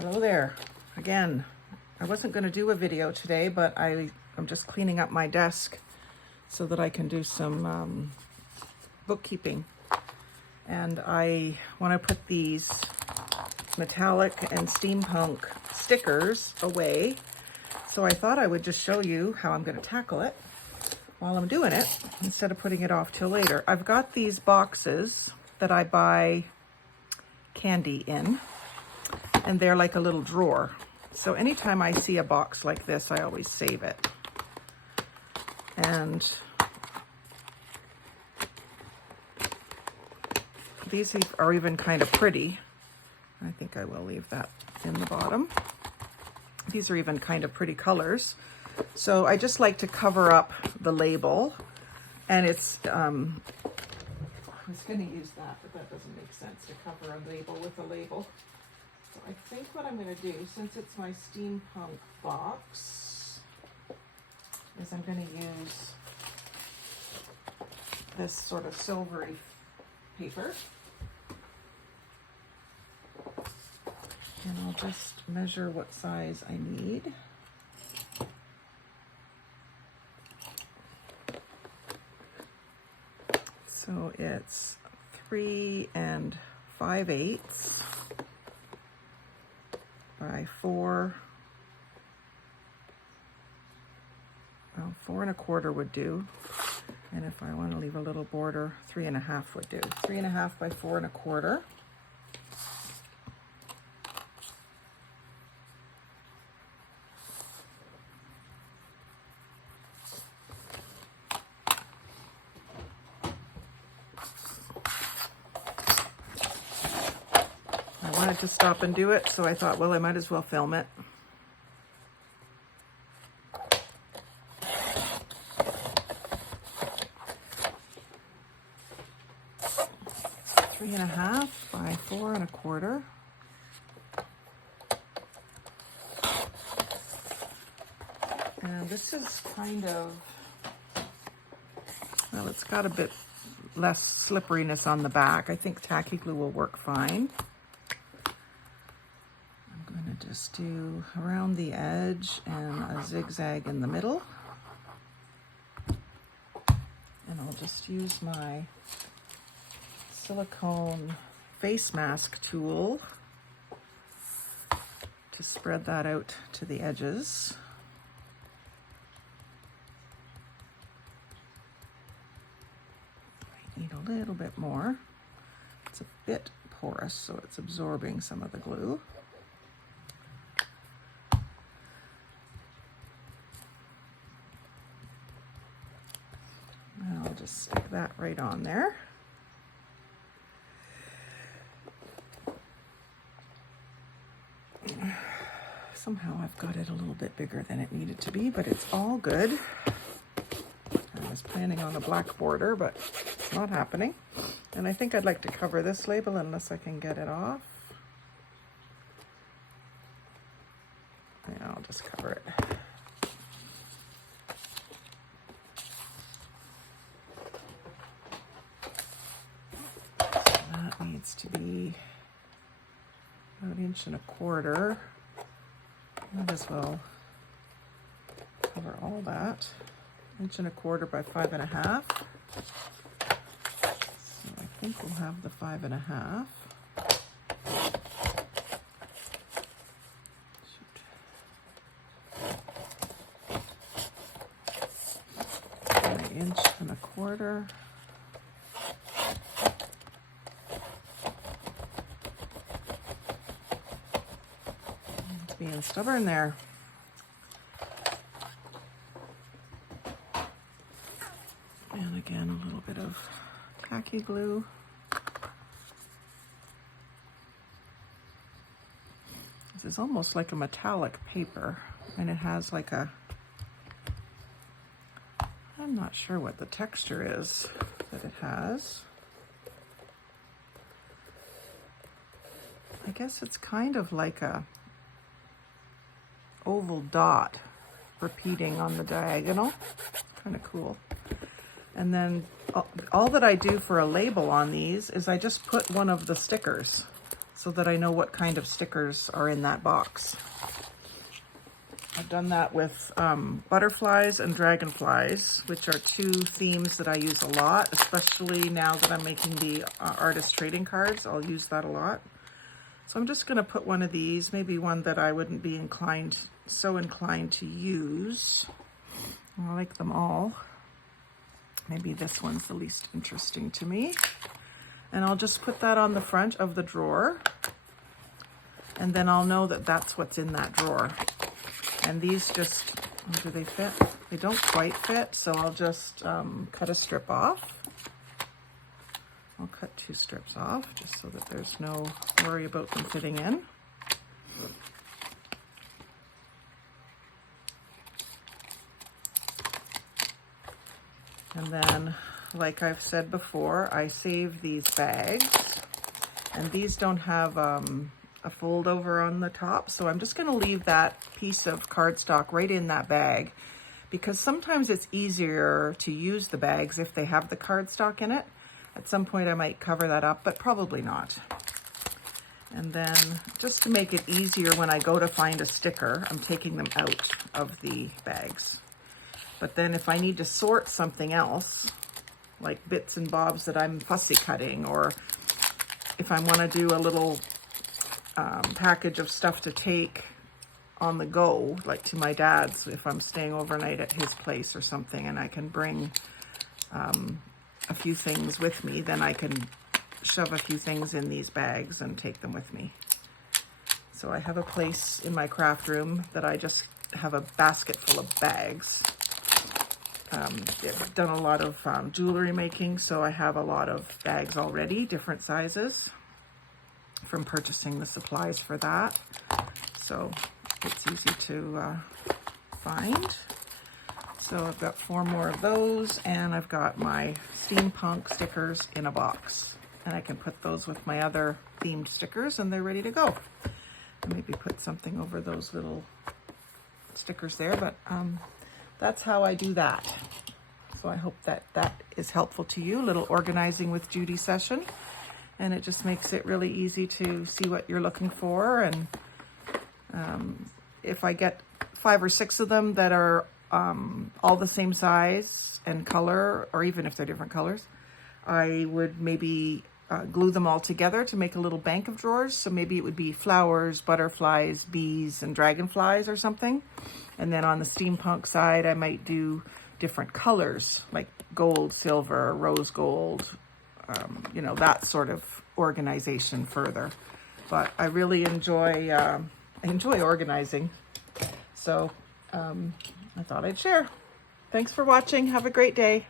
Hello there. Again, I wasn't going to do a video today, but I'm just cleaning up my desk so that I can do some bookkeeping. And I want to put these metallic and steampunk stickers away. So I thought I would just show you how I'm going to tackle it while I'm doing it, instead of putting it off till later. I've got these boxes that I buy candy in, and they're like a little drawer. So anytime I see a box like this, I always save it. And these are even kind of pretty. I think I will leave that in the bottom. These are even kind of pretty colors. So I just like to cover up the label, and it's, I was going to use that, but that doesn't make sense to cover a label with a label. So I think what I'm going to do, since it's my steampunk box, is I'm going to use this sort of silvery paper. And I'll just measure what size I need. So it's 3 5/8 by 4. Well, 4 1/4 would do. And if I want to leave a little border, 3 1/2 would do. 3 1/2 by 4 1/4. I wanted to stop and do it, so I thought, well, I might as well film it. Three 1/2 by 4 1/4. And this is kind of, well, it's got a bit less slipperiness on the back. I think tacky glue will work fine. Just do around the edge and a zigzag in the middle. And I'll just use my silicone face mask tool to spread that out to the edges. I need a little bit more. It's a bit porous, so it's absorbing some of the glue. I'll just stick that right on there. Somehow I've got it a little bit bigger than it needed to be, but it's all good. I was planning on a black border, but it's not happening. And I think I'd like to cover this label unless I can get it off. Yeah, I'll just cover it. Needs to be about 1.25 inches. Might as well cover all that. 1.25 inches by 5 1/2. So I think we'll have the 5 1/2. An 1.25 inches. Being stubborn there. And again, a little bit of tacky glue. This is almost like a metallic paper, and it has like a, I'm not sure what the texture is that it has. I guess it's kind of like a oval dot repeating on the diagonal. Kind of cool. And then all that I do for a label on these is I just put one of the stickers. so that I know what kind of stickers are in that box. I've done that with butterflies and dragonflies, which are two themes that I use a lot, especially now that I'm making the artist trading cards. I'll use that a lot. So I'm just going to put one of these, maybe one that I wouldn't be so inclined to use. I like them all. Maybe this one's the least interesting to me. And I'll just put that on the front of the drawer. And then I'll know that that's what's in that drawer. And these just, do they fit? They don't quite fit, so I'll just cut a strip off. I'll cut 2 strips off just so that there's no worry about them fitting in. And then, like I've said before, I save these bags, and these don't have a fold over on the top, so I'm just going to leave that piece of cardstock right in that bag, because sometimes it's easier to use the bags if they have the cardstock in it. At some point I might cover that up, but probably not. And then just to make it easier when I go to find a sticker, I'm taking them out of the bags. But then if I need to sort something else, like bits and bobs that I'm fussy cutting, or if I want to do a little package of stuff to take on the go, like to my dad's, if I'm staying overnight at his place or something, and I can bring a few things with me, then I can shove a few things in these bags and take them with me. So I have a place in my craft room that I just have a basket full of bags. I've done a lot of jewelry making, so I have a lot of bags already, different sizes, from purchasing the supplies for that. So it's easy to find. So I've got 4 more of those, and I've got my steampunk stickers in a box. And I can put those with my other themed stickers, and they're ready to go. And maybe put something over those little stickers there, but that's how I do that. So I hope that that is helpful to you, little organizing with Judy session. And it just makes it really easy to see what you're looking for. And if I get 5 or 6 of them that are all the same size and color, or even if they're different colors, I would maybe glue them all together to make a little bank of drawers. So maybe it would be flowers, butterflies, bees, and dragonflies or something. And then on the steampunk side, I might do different colors, like gold, silver, rose gold, you know, that sort of organization further. But I really enjoy organizing. So I thought I'd share. Thanks for watching. Have a great day.